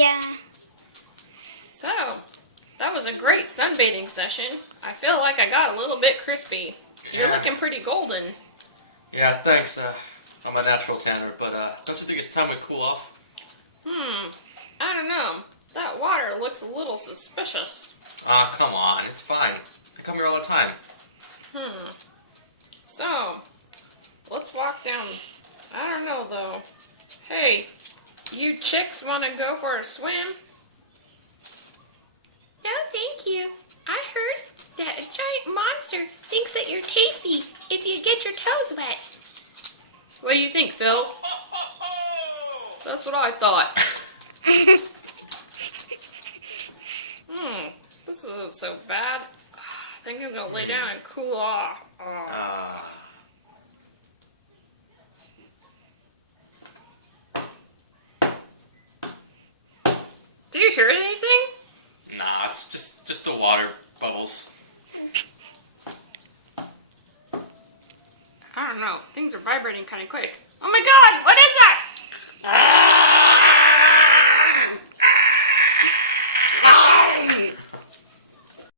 Yeah. So, that was a great sunbathing session. I feel like I got a little bit crispy. You're looking pretty golden. Yeah, thanks. I'm a natural tanner, but don't you think it's time we cool off? I don't know. That water looks a little suspicious. Ah, come on. It's fine. I come here all the time. So, let's walk down. I don't know, though. Hey, you chicks want to go for a swim? No, thank you. I heard that a giant monster thinks that you're tasty if you get your toes wet. What do you think, Phil? That's what I thought. This isn't so bad. I think I'm gonna lay down and cool off. Do you hear anything? Nah, it's just the water bubbles. I don't know. Things are vibrating kind of quick. Oh my god! What is that?